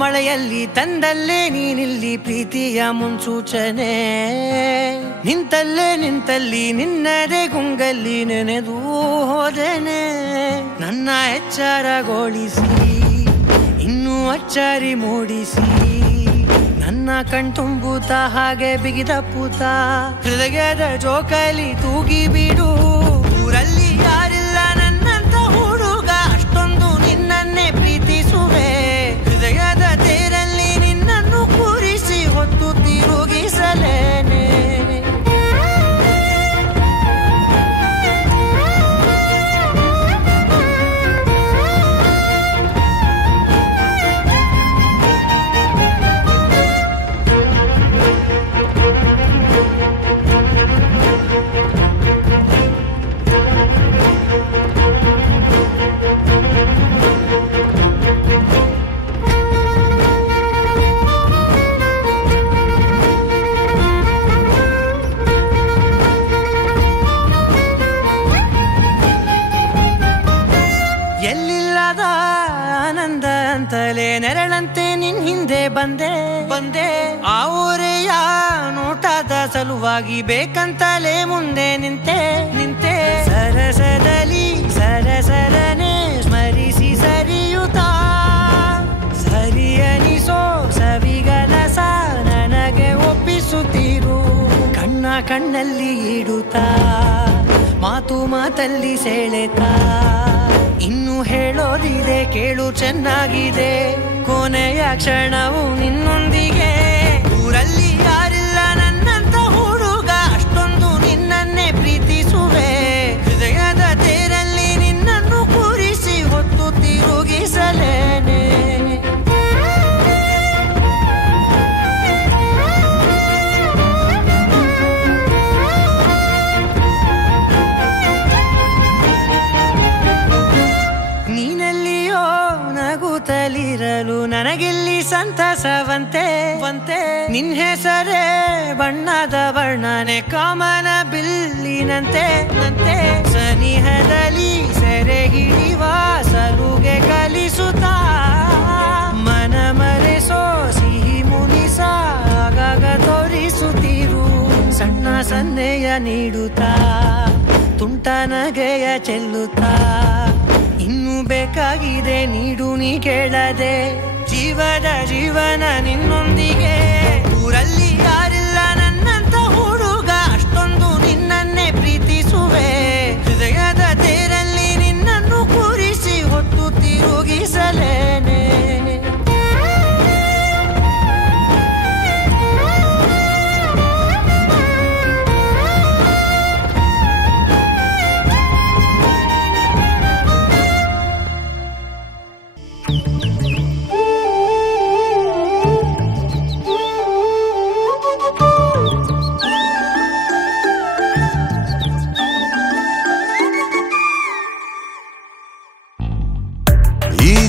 ಮಳೆಯಲ್ಲಿ ತಂದಲ್ಲೇ ನೀನಿಲ್ಲಿ ಪ್ರೀತಿಯ ಮುನ್ಸೂಚನೆ, ನಿಂತಲ್ಲಿ ನಿನ್ನದೇ ಗುಂಗಲ್ಲಿ ನೆನೆದು ಹೋದೆನೆ. ನನ್ನ ಎಚ್ಚರಗೊಳಿಸಿ ಇನ್ನೂ ಅಚ್ಚರಿ ಮೂಡಿಸಿ, ನನ್ನ ಕಣ್ತುಂಬುತ್ತ ಹಾಗೆ ಬಿಗಿದ ಪೂತ ಹೃದಯದ ಜೋಕಾಲಿ ತೂಗಿ ಬಿಡು. ಊರಲ್ಲಿ ಯಾರಿಲ್ಲ ನನ್ನಂತ ಹುಡುಗ, ಅಷ್ಟೊಂದು ನಿನ್ನನ್ನೇ ಪ್ರೀತಿಸುವೆ. ಹೃದಯದ ತೇರಲ್ಲಿ ನಿನ್ನನ್ನು ಕೂರಿಸಿ ಹೊತ್ತು ತಿರುಗಿಸಲೇನೆ. ಎಲ್ಲಿಲ್ಲದ ಆನಂದ ಅಂತಲೇ ನೆರಳಂತೆ ನಿನ್ ಹಿಂದೆ ಬಂದೆ. ಆ ಊರೆಯ ನೋಟದ ಸಲುವಾಗಿ ಬೇಕಂತಲೇ ಮುಂದೆ ನಿಂತೆ. ಸರಸದಲ್ಲಿ ಸರಸರನೆ ಸ್ಮರಿಸಿ ಸರಿಯುತ್ತಾ ಕಣ್ಣಲ್ಲಿ ಇಡುತ್ತಾ ಮಾತು ಮಾತಲ್ಲಿ ಸೆಳೆತಾ ಇನ್ನು ಹೇಳೋದಿದೆ ಕೇಳು ಚೆನ್ನಾಗಿದೆ ಕೊನೆಯ ಕ್ಷಣವು ನಿನ್ನೊಂದಿಗೆ ಊರಲ್ಲಿ ಯಾರಿಲ್ಲ ನನ್ನಂತ ಹುಡುಗ ಅಷ್ಟೊಂದು ನಿನ್ನನ್ನೇ ಪ್ರೀತಿಸುವೆ ಹೃದಯದ ತೇರಲ್ಲಿ ನಿನ್ನನ್ನು ಕೂರಿಸಿ ಹೊತ್ತು ತಿರುಗಿಸಲೇನೆ ನಗುತ್ತಲಿರಲು ನನಗಿಲ್ಲಿ ಸಂತಸವಂತೆ ನಿನ್ ಹೆಸರೇ ಬಣ್ಣದ ವರ್ಣನೆ ಕಾಮನ ಬಿಲ್ಲಿನಂತೆ ಸನಿಹದಲ್ಲಿ ಸೆರೆ ಹಿಡಿವ ಸಲುಗೆ ಕಲಿಸುತ್ತಾ ಮನ ಮರೆಸೋ ಸಿಹಿ ಮುನಿಸ ಆಗಾಗ ತೋರಿಸುತ್ತಿರು ಸಣ್ಣ ಸನ್ನೆಯ ನೀಡುತ್ತಾ ತುಂಟ ನಗೆಯ ಚೆಲ್ಲುತ್ತಾ ಇನ್ನು ಬೇಕಾಗಿದೆ ನೀಡು ನೀ ಕೇಳದೆ ಜೀವದ ಜೀವನ ನಿನ್ನೊಂದಿಗೆ ಊರಲ್ಲಿ ಯಾರಿಲ್ಲ ನನ್ನಂತ ಹುಡುಗ ಅಷ್ಟೊಂದು ನಿನ್ನನ್ನೇ ಪ್ರೀತಿಸುವೆ ಹೃದಯದ ತೇರಲ್ಲಿ ನಿನ್ನನ್ನು ಕೂರಿಸಿ ಹೊತ್ತು ತಿರುಗಿಸಲೇನೆ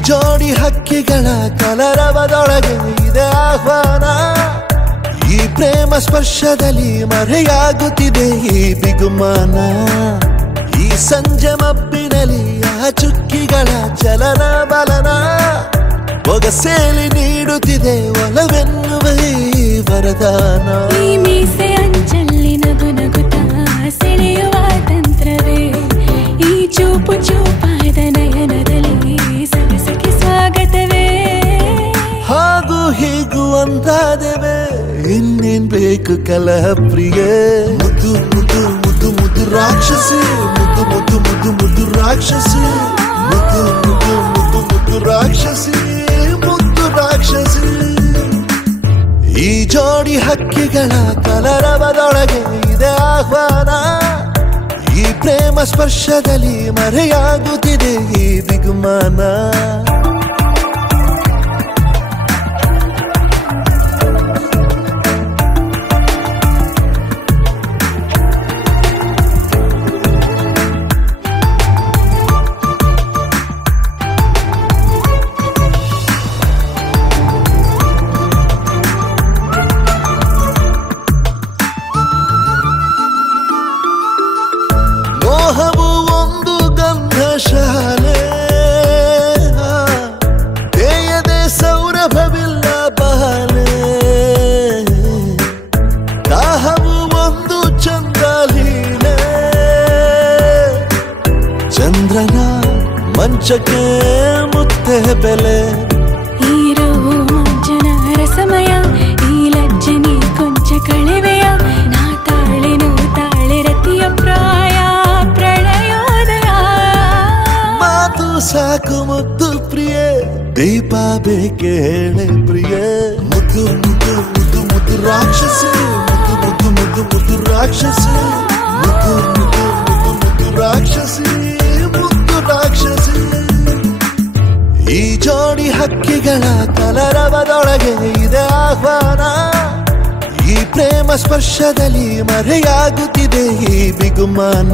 ಜೋಡಿ ಹಕ್ಕಿಗಳ ಕಲರವದೊಳಗೆ ಇದೆ ಆಹ್ವಾನ ಈ ಪ್ರೇಮ ಸ್ಪರ್ಶದಲ್ಲಿ ಮರೆಯಾಗುತ್ತಿದೆ ಈ ಬಿಗುಮಾನ ಈ ಸಂಜೆ ಮಬ್ಬಿನಲ್ಲಿ ಆ ಚುಕ್ಕಿಗಳ ಚಲನ ಬಲನ ಒಗಸೇಲಿ ನೀಡುತ್ತಿದೆ ಒಲವೆನ್ನುವ ಈ ವರದಾನ ಈ ಮೀಸೆ ಅಂಚಲ್ಲಿ ನಗು ನಗುತ್ತಾ ಸೆಳೆಯುವ ತಂತ್ರವೇ ಈ ಚೂಪು ಚೂಪಾದ ನಯನದಲ್ಲಿ ಸರಸಕ್ಕೆ ಸ್ವಾಗತವೇ ಹಾಗೂ ಹೀಗೂ ಅಂತಾದೆವೆ ಇನ್ನೇನ್ ಬೇಕು ಕಲಹ ಪ್ರಿಯೆ ಮುದ್ದು ಮುದ್ದು ಮುದ್ದು ಮುದ್ದು ರಾಕ್ಷಸಿ ಮುದ್ದು ಮುದ್ದು ಮುದ್ದು ಮುದ್ದು ರಾಕ್ಷಸಿ ಮುದ್ದು ಮುದ್ದು ಮುದ್ದು ಮುದ್ದು ರಾಕ್ಷಸಿ ಮುದ್ದು ರಾಕ್ಷಸಿ ಈ ಜೋಡಿ ಹಕ್ಕಿಗಳ ಕಲರವದೊಳಗೆ ಇದೆ ಆಹ್ವಾನ ಈ ಪ್ರೇಮ ಸ್ಪರ್ಶದಲ್ಲಿ ಮರೆಯಾಗುತ್ತಿದೆ ಈ ಬಿಗುಮಾನ ಮೋಹವು ಒಂದು ಗಂಧಶಾಲೆ ದೇಯದೆ ಸೌರಭವಿಲ್ಲ ಬಾಲೆ ದಾಹವು ಒಂದು ಚಂದ್ರಲೀಲೆ ಚಂದ್ರನ ಮಂಚಕ್ಕೆ ಮುತ್ತೆ ಬೆಲೆ ಈರೋ ಮಂಚನ ರಸಮಯ ಈ ಲಜ್ಜನಿ ಕೊಂಚ ಕಳೆವೆಯ ನಾ ತಾಳೆನು ತಾಳೆ ರತಿಯ ಪ್ರಾಯ ಪ್ರಣಯೋದಯ ಮಾತು ಸಾಕು ಮುದ್ದು ಪ್ರಿಯೆ ದೀಪ ಬೇಕೆ ಹೇಳೆ ಪ್ರಿಯೆ ಮುದ್ದು ಮುದ್ದು ಮುದ್ದು ಮುದ್ದು ರಾಕ್ಷಸಿ ಮುದ್ದು ಮುದ್ದು ಮುದ್ದು ಮುದ್ದು ರಾಕ್ಷಸಿ ಮುದ್ದು ಮುದ್ದು ಮುದ್ದು ಮುದ್ದು ರಾಕ್ಷಸಿ ಮುದ್ದು ರಾಕ್ಷಸಿ ಈ ಜೋಡಿ ಹಕ್ಕಿಗಳ ಕಲರವದೊಳಗೆ ಇದೆ ಆಹ್ವಾನ ಈ ಪ್ರೇಮ ಸ್ಪರ್ಶದಲ್ಲಿ ಮರೆಯಾಗುತ್ತಿದೆ ಈ ಬಿಗುಮಾನ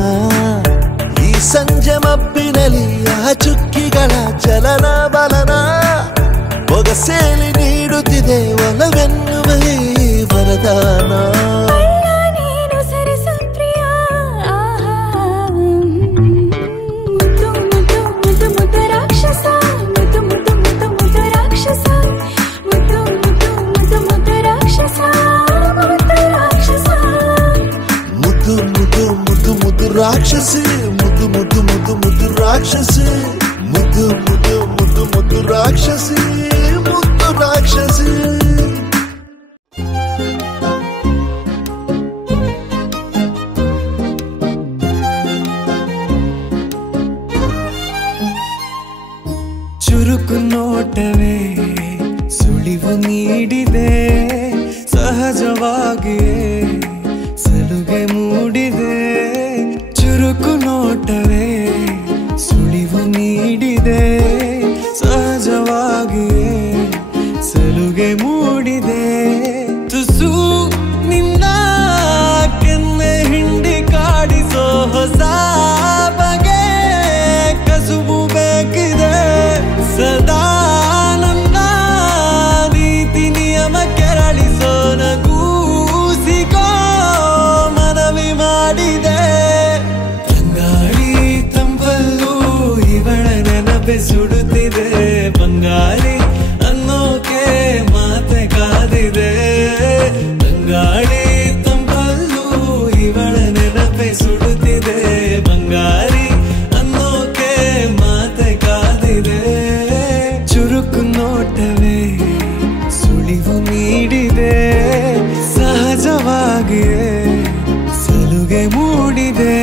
ಈ ಸಂಜೆ ಮಬ್ಬಿನಲ್ಲಿ ಆ ಚುಕ್ಕಿಗಳ ಚಲನ ಬಲನ ಒಗಸೇಲಿ ನೀಡುತ್ತಿದೆ ಒಲವೆನ್ನುವ ಈ ವರದಾನ ರಾಕ್ಷಸಿ ಮುದ್ದು ಮುದ್ದು ಮುದ್ದು ಮುದ್ದು ರಾಕ್ಷಸಿ ಮುದ್ದು ಮುದ್ದು ಮುದ್ದು ಮುದ್ದು ರಾಕ್ಷಸಿ ಮುದ್ದು ರಾಕ್ಷಸಿ ಚುರುಕು ನೋಟವೇ ಸುಳಿವು ನೀಡಿದೆ, ಸಹಜವಾಗಿಯೇ ಸಲುಗೆ ಮೂಡಿದೆ. ಚುರುಕು ನೋಟವೇ ಸುಳಿವು ನೀಡಿದೆ, ಸಹಜವಾಗಿಯೇ ಸಲುಗೆ ಮೂಡಿದೆ. ತುಸು ನಿನ್ನ ಕೆನ್ನೆ ಹಿಂಡಿ ಕಾಡಿಸೋ ಹೊಸ ಬಗೆ ಕಸುಬು ಬೇಕಿದೆ. ಸದಾ ನನ್ನ ನೀತಿ ನಿಯಮ ಕೆರಳಿಸೋ ನಗೂಸಿಗೋ ಮನವಿ ಮಾಡಿದೆ. ತಂಗಾಳಿ ತಂಪಲ್ಲೂ ಇವಳ ನೆನಪೆ ಸುಡುತ್ತಿದೆ. ಬಂಗಾಳಿ ಅನ್ನೋಕೆ ಮಾತೆ ಕಾದಿದೆ. ತಂಗಾಳಿ ತಂಪಲ್ಲೂ ಇವಳ ನೆನಪೆ ಸುಡುತ್ತಿದೆ. ಬಂಗಾರಿ ಅನ್ನೋಕೆ ಮಾತೆ ಕಾದಿದೆ. ಚುರುಕು ನೋಟವೇ ಸುಳಿವು ನೀಡಿದೆ, ಸಹಜವಾಗಿಯೇ ಸಲುಗೆ ಮೂಡಿದೆ.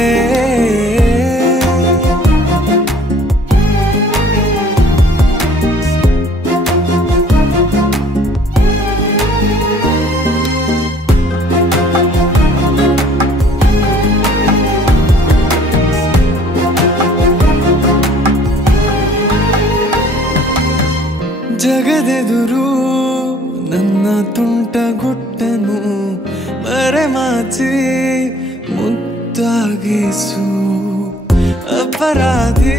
ಜಗದೆದುರು ನನ್ನ ತುಂಟ ಗುಟ್ಟನು ಮರೆಮಾಚಿ ಮುದ್ದಾಗಿಸು. ಅಪರಾಧಿ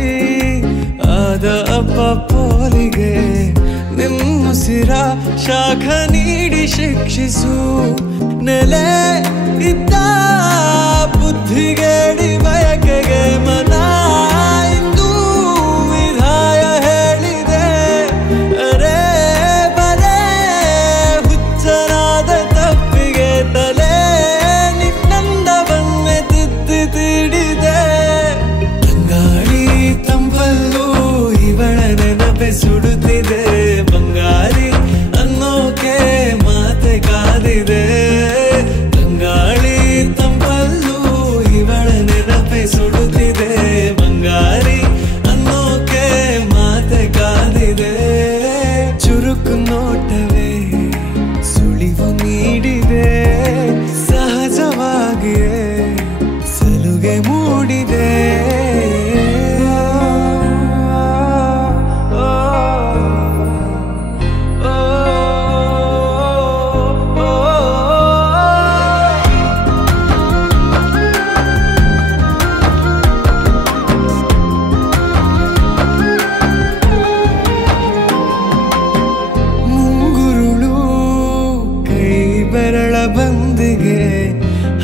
ಆದ ಅಪ್ಪ ಪೋಲಿಗೆ ನಿನ್ನುಸಿರ ಶಾಖ ನೀಡಿ ಶಿಕ್ಷಿಸು. ನೆಲೆ ಇದ್ದ ಬುದ್ಧಿಗೇಡಿ ಬಯಕೆಗೆ ಮನ ಇಂದು ವಿಧಾಯ ಹೇಳಿದೆ. ಅರೆ ಬರೇ ಹುಚ್ಚನಾದ ತಪ್ಪಿಗೆ ತಲೆ ನಿನ್ನಂದವನ್ನೇ ತಿದ್ದಿ ತೀಡಿದೆ. ತಂಗಾಳಿ ತಂಪಲ್ಲೂ ಇವಳ ನೆನಪೆ ಸುಡುತ್ತಿದೆ. ಬಂಗಾರಿ ಅನ್ನೋಕೆ ಮಾತೆ ಕಾದಿದೆ. ತಂಗಾಳಿ ತಂಪಲ್ಲೂ ಇವಳ ನೆನಪೆ ಸುಡುತ್ತಿದೆ. ಬಂಗಾರಿ ಅನ್ನೋಕೆ ಮಾತೆ ಕಾದಿದೆ. ಚುರುಕು ನೋಟವೇ ಸುಳಿವು ನೀಡಿದೆ, ಸಹಜವಾಗಿಯೇ ಸಲುಗೆ ಮೂಡಿದೆ. ಬಂದಿಗೆ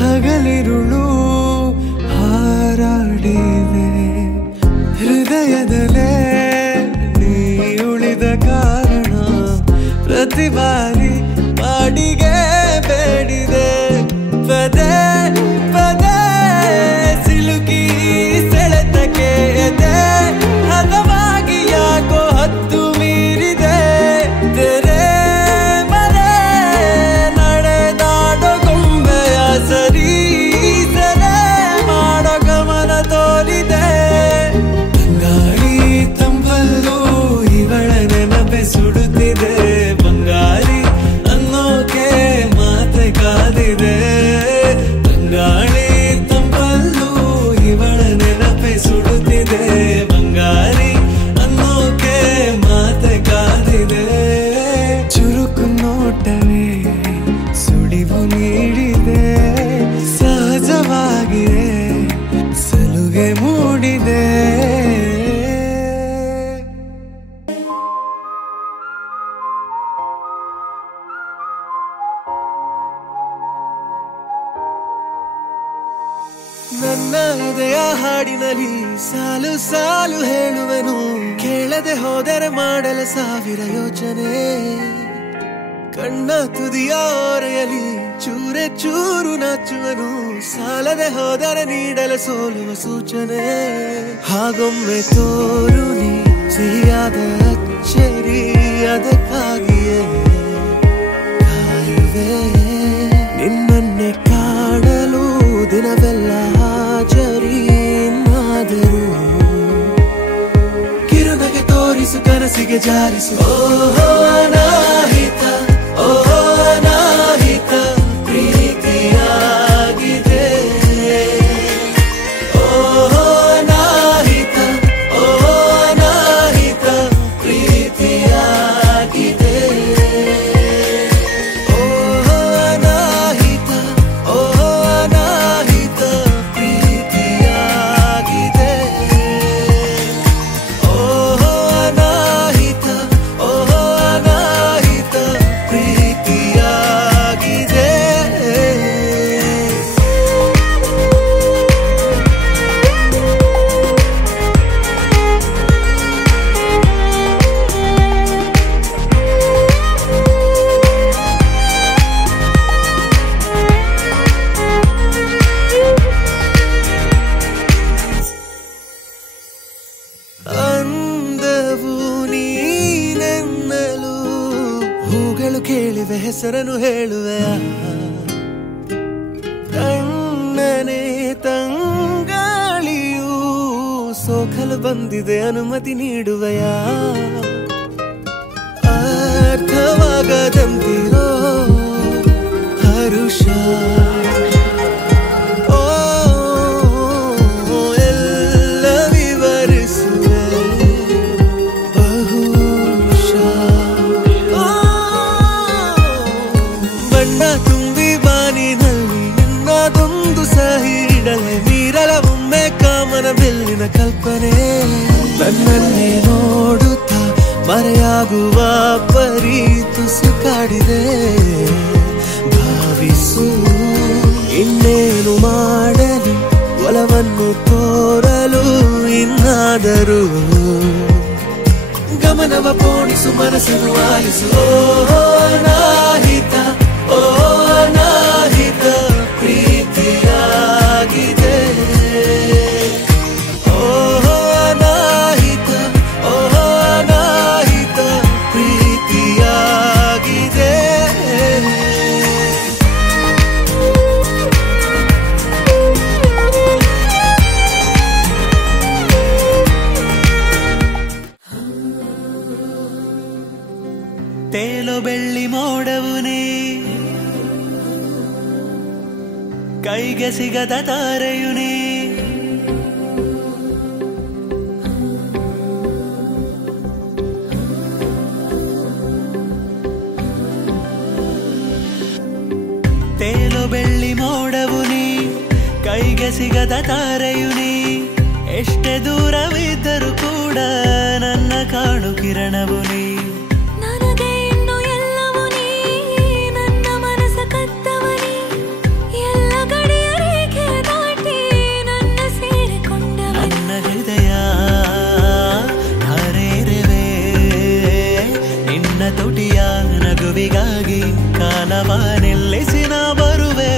ಹಗಲಿರುಳು ಹಾರಾಡಿದೆ. ಹೃದಯದಲ್ಲೇ ನೀ ಉಳಿದ ಕಾರಣ ಪ್ರತಿ ಬಾರಿ ಬಾಡಿಗೆ ಬೇಡಿದೆ. ಪದೇ ಪದೇ ಸಿಲುಕಿ ಸೆಳೆತಕ್ಕೆ ಎದೆ ಹದವಾಗಿ ಯಾಕೋ ಹತ್ತು ಮೀರಿದೆ. ತೆರೆ ಸರಿ ಸರೆ ಮಾಡೋ ಗಮನ ತೋರಿದೆ. ತಂಗಾಳಿ ತಂಪಲ್ಲೂ ಇವಳ ನೆನಪೆ ಸುಡುತ್ತಿದೆ. ಬಂಗಾರಿ ಅನ್ನೋಕೆ ಮಾತೆ ಕಾದಿದೆ. ತಂಗಾಳಿ ತಂಪಲ್ಲೂ ಇವಳ ನೆನಪೆ ಸುಡುತ್ತಿದೆ. ಬಂಗಾರಿ ಅನ್ನೋಕೆ ಮಾತೆ ಕಾದಿದೆ. ಚುರುಕು ನೋಟವೇ ಸುಳಿವು ನೀಡಿದೆ, ಸಹಜವಾಗಿಯೇ ಸಲುಗೆ ಮೂಡಿದೆ. ನನ್ನ ಹೃದಯ ಹಾಡಿನಲ್ಲಿ ಸಾಲು ಸಾಲು ಹೇಳುವೆನು. ಕೇಳದೆ ಹೋದರೆ ಮಾಡಲು ಸಾವಿರ ಯೋಚನೆ. ಕಣ್ಣ ತುದಿಯ ಓರೆಯಲಿ ಚೂರೆ ಚೂರು ನಾಚುವನು. ಸಾಲದೆ ಹೋದರೆ ನೀಡಲು ಸೋಲುವ ಸೂಚನೆ. ಹಾಗೊಮ್ಮೆ ತೋರು ನೀ ಸಿಹಿಯಾದ ಅಚ್ಚರಿ. ಅದಕ್ಕಾಗಿಯೇ ಕಾಯುವೆ ನಿನ್ನನ್ನೇ ಕಾಣಲು ದಿನವೆಲ್ಲ ಹಾಜರಿ. ನಾದರೂ ಕಿರುನಗೆ ತೋರಿಸು ಕನಸಿಗೆ ಬದಿಗೆ ಜಾರಿಸು ಓಹೋ ಅನಾಹಿತ ಓಹೋ ಅನಾಹಿತ ಪ್ರೀತಿಯಾಗಿದೆ ಓಹೋ ಅನಾಹಿತ ಓಹೋ ಅನಾಹಿತ ಪ್ರೀತಿಯಾಗಿದೆ ಓಹೋ ಅನಾಹಿತ ಓಹೋ ಅನಾಹಿತ ಪ್ರೀತಿಯಾಗಿದೆ ಓಹೋ ಅನಾಹಿತ ಓಹೋ ಅನಾಹಿತ ಪ್ರೀತಿಯಾಗಿದೆ ಅಂದವು ನೀನೆನ್ನಲು ಹೂಗಳು ಕೇಳಿವೆ ಹೆಸರನ್ನು ಹೇಳುವೆಯ ಕಣ್ಣನೆ ತಂಗಾಳಿಯು ಸೋಕಲು ಬಂದಿದೆ ಅನುಮತಿ ನೀಡುವೆಯ ಅರ್ಥವಾಗದಂತಿರೋ ಹರುಷ ಎಲ್ಲ ವಿವರಿಸುವೆ ಬಣ್ಣ ತುಂಬಿ ಬಾನಿನಲ್ಲಿ ನಿನ್ನದೊಂದು ಸಹಿ ಇಡಲೆ ಮೀರಲ ಒಮ್ಮೆ ಕಾಮನ ಬೆಲ್ಲಿನ ಕಲ್ಪನೆ ನನ್ನನ್ನೇ ನೋಡುತ್ತಾ ಮರೆಯಾಗುವ ಪರಿ ತುಸು ಕಾಡಿದೆ ಭಾವಿಸು ಇನ್ನೇನು ಮಾಡಲಿ ಒಲವನ್ನು ತೋರಲು ಇನ್ನಾದರೂ ಗಮನವ ಪೋಣಿಸು ಮನಸ್ಸನ್ನು ಆಲಿಸು ಓಹೋ ಅನಾಹಿತ ಓಹೋ ಅನಾಹಿತ ಪ್ರೀತಿಯಾಗಿದೆ ಓಹೋ ಅನಾಹಿತ ಓಹೋ ಅನಾಹಿತ ಪ್ರೀತಿಯಾಗಿದೆ ತೇಲೋ ಬೆಳ್ಳಿ ಮೋಡವುನೇ ಕೈಗೆ ಸಿಗದ ತಾರೆಯುನೇ ತೇಲೋ ಬೆಳ್ಳಿ ಮೋಡವುನೇ ಕೈಗೆ ಸಿಗದ ತಾರೆಯುನೇ ಎಷ್ಟೇ ದೂರವಿದ್ದರೂ ಕೂಡ ನನ್ನ ಕಾಣು ಕಿರಣವು ನೀ ನನಗೆ ಇನ್ನು ಎಲ್ಲವೂ ನೀ ನನ್ನ ಮನಸ್ಸ ಕತ್ತವನಿ ಎಲ್ಲ ಗಡಿಯ ರೇಖೆ ದಾಟಿ ನನ್ನ ಸೇರಿಕೊಂಡವ ನನ್ನ ಹೃದಯ ಹಾರೇರುವೆ ನಿನ್ನ ತುಟಿಯ ನಗುವಿಗಾಗಿ ಕಾಲವ ನಿಲ್ಲಿಸಿ ನಾ ಬರುವೆ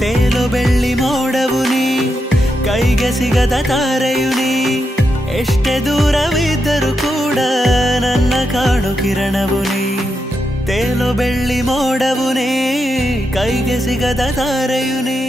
ತೇಲೋ ಬೆಳ್ಳಿ ಮೋಡವು ನೀ ಕೈಗೆ ಸಿಗದ ತಾರೆಯು ನೀ ಎಷ್ಟೇ ದೂರವಿದ್ದರೂ ಕೂಡ ನನ್ನ ಕಾಣು ಕಿರಣವು ನೀ ತೇಲೋ ಬೆಳ್ಳಿ ಮೋಡವು ನೀ ಕೈಗೆ ಸಿಗದ ತಾರೆಯು ನೀ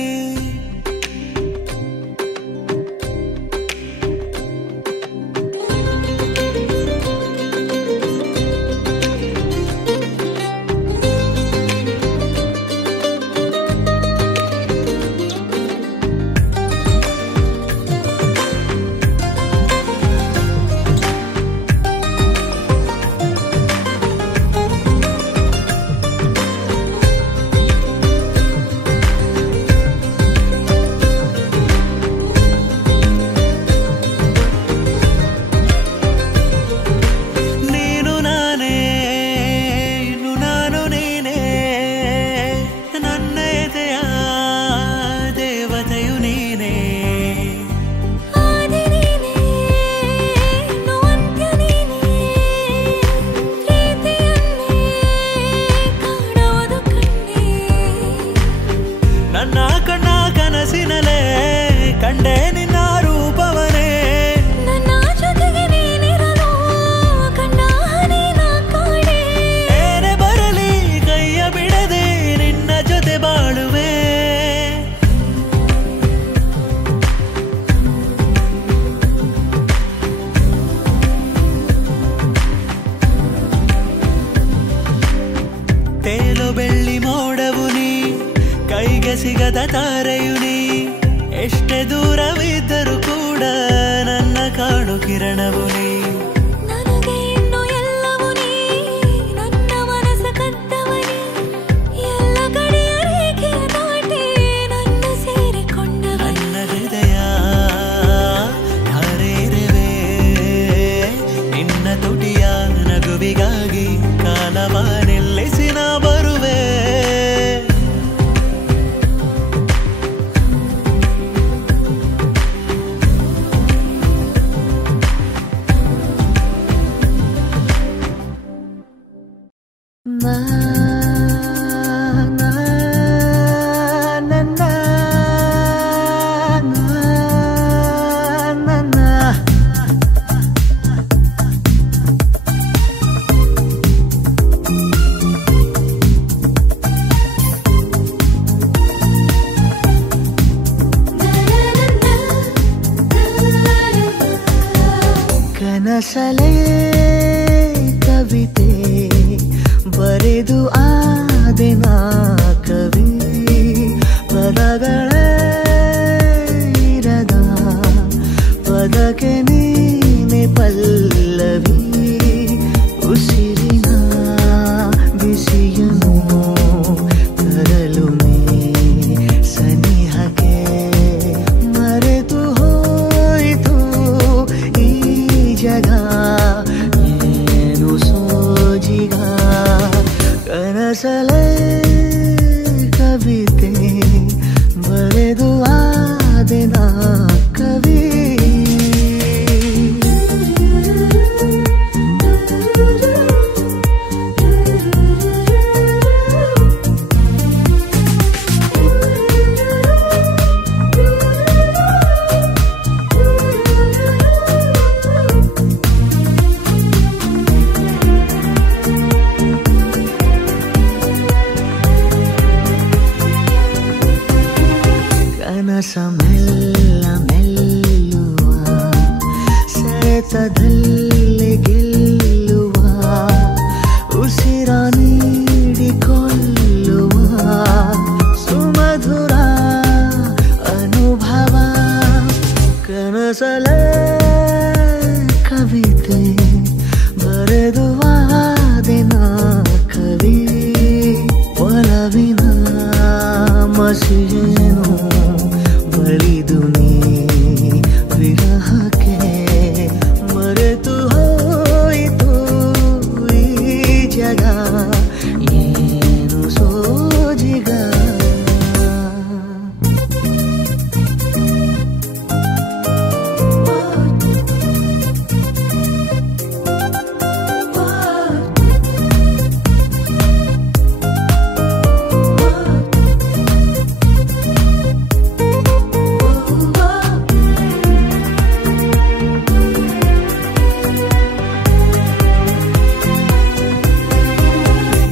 ಮೋಡವು ನೀ ಕೈಗೆ ಸಿಗದ ತಾರೆಯು ನೀ ಎಷ್ಟೇ ದೂರವಿದ್ದರೂ ಕೂಡ ನನ್ನ ಕಾಣು ಕಿರಣವು ನೀ ನನಗೆ ಇನ್ನು ಎಲ್ಲವೂ ನೀ ನನ್ನ ಮನಸ್ಸ ಕದ್ದವನಿ ಎಲ್ಲ ಗಡಿಯ ರೇಖೆ ದಾಟಿ ನನ್ನ ಸೇರಿಕೊಂಡವ ನನ್ನ ಹೃದಯ ಹಾರೇರುವೆ ನಿನ್ನ ತುಟಿಯ ನಗುವಿಗಾಗಿ ಕಾಲವ ನಿಲ್ಲಿಸಿ ನಾ ಬರುವೆ ಕನಸಲೇ ಕವಿತೆ ಬರೆದು ಆದೆನ ಕವಿ ಪದಗಳೇ ಇರದ ಪದಕ್ಕೆ ನೀನೆ ಪಲ್ಲವಿ ಉಸಿರಿನ ಬಿಸಿಯನು ತರಲು ನೀ ಸನಿಹಕ್ಕೆ ಮರೆತು ಹೋಯಿತು ಈ ಜಗ ಏನು ಸೋಜಿಗ ಕನಸಲೇ ಕವಿತೆ ಬರೆದು ಆದೆನ ಕವಿ ಕನಸ ಮೆಲ್ಲ ಮೆಲ್ಲುವ ಸೆಳೆತದಲ್ಲಿ ಗೆಲ್ಲುವ ಉಸಿರ ನೀಡಿಕೊಳ್ಳುವ ಸುಮಧುರ ಅನುಭವ ಕನಸಲೇ ಕವಿತೆ ಬರೆದು ಆದೆನ ಕವಿ ಒಲವಿನ ಮಸಿಯೇನು ಬಳಿದು ನೀ ವಿರಹಕ್ಕೆ ಮರೆತು ಹೋಯಿತು ಈ ಜಗ ಏನು ಸೋಜಿಗ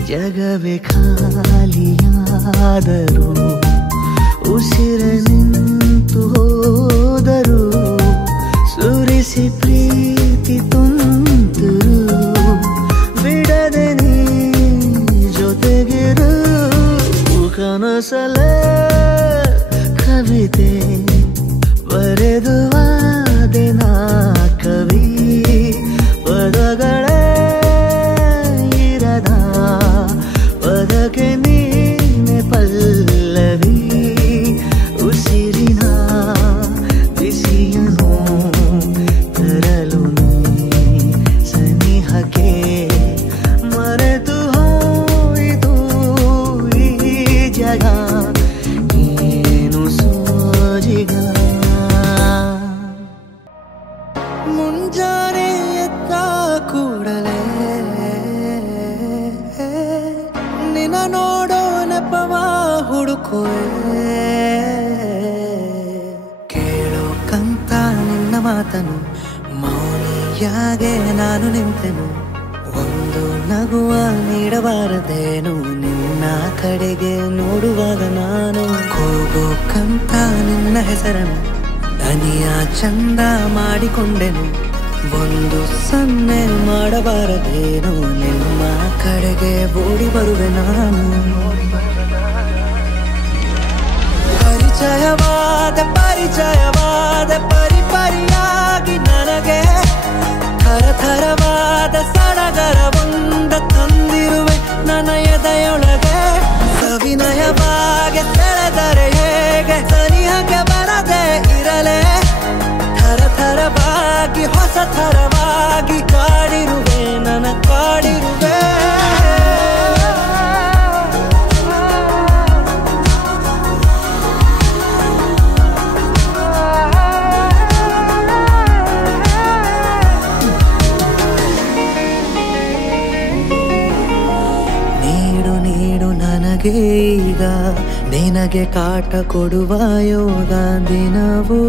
ಜಗವೇ ಖಾಲಿಯಾದರೂ ಉಸಿರ ನಿಂತು ಹೋದರು ಸುರಿಸಿ ಪ್ರೀತಿ ತುಂತುರು ಬಿಡದೆ ನೀ ಜೊತೆಗಿರು ಕನಸಲೇ ಕವಿತೆ ಬರೆದು ಆದೆನ ಕವಿ ಪದಗಳೇ ಇರದ ಪದಕ್ಕೆ ನೀನೆ ಪಲ್ಲವಿ ಉಸಿರಿನ ಬಿಸಿಯನು ತರಲು ನೀ ಸನಿಹಕ್ಕೆ ಮರೆತು ಹೋಯಿತು ಈ ಜಗ ಏನು ಸೋಜಿಗ ಮುಂಜಾನೆ ಎದ್ದ ಕೂಡಲೇ ನಿನ್ನ ನೋಡೋ ನೆಪವ ಹುಡುಕುವೆ ಕೇಳೋಕಂತ ನಿನ್ನ ಮಾತನು ಮೌನಿಯಾಗೆ ನಾನು ನಿಂತೆನು ಒಂದು ನಗುವ ನೀಡಬಾರದೇನು ನಿನ್ನ ಕಡೆಗೆ ನೋಡುವಾಗ ನಾನು ಕೂಗೋಕಂತ ನಿನ್ನ ಹೆಸರನ್ನು ದನಿಯ ಚಂದ ಮಾಡಿಕೊಂಡೆನು ಒಂದು ಸನ್ನೆ ಮಾಡಬಾರದೇನು ನಿಮ್ಮ ಕಡೆಗೆ ಓಡಿ ಬರುವೆ ನಾನು ಪರಿಚಯವಾದ ಪರಿಪರಿಯಾಗಿ ನನಗೆ ಥರಥರವಾದ ಸಡಗರವೊಂದ ತಂದಿರುವೆ ನನ್ನ ಎದೆಯೊಳಗೆ ಸವಿನಯವಾಗಿ ಸೆಳೆದರೆ ಹೇಗೆ ಸನಿಹಕ್ಕೆ ಬರದೆ ಇರಲೇ ಥರಥರವಾಗಿ ಹೊಸ ಥರವಾಗಿ ಕಾಡಿರುವೆ ನನ್ನ ಕಾಡಿರುವೆ ಈಗ ನಿನಗೆ ಕಾಟ ಕೊಡುವ ಯೋಗ ದಿನವೂ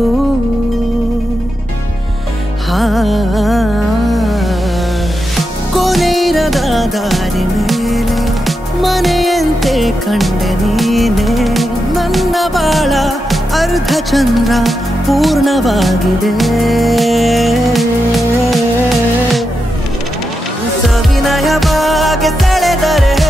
ಕೊನೆಯಿರದ ದಾರಿ ಮೇಲೆ ಮನೆಯಂತೆ ಕಂಡೆ ನೀನೆ ನನ್ನ ಬಾಳ ಅರ್ಧ ಚಂದ್ರ ಪೂರ್ಣವಾಗಿದೆ ಸವಿನಯವಾಗಿ ಸೆಳೆದರೆ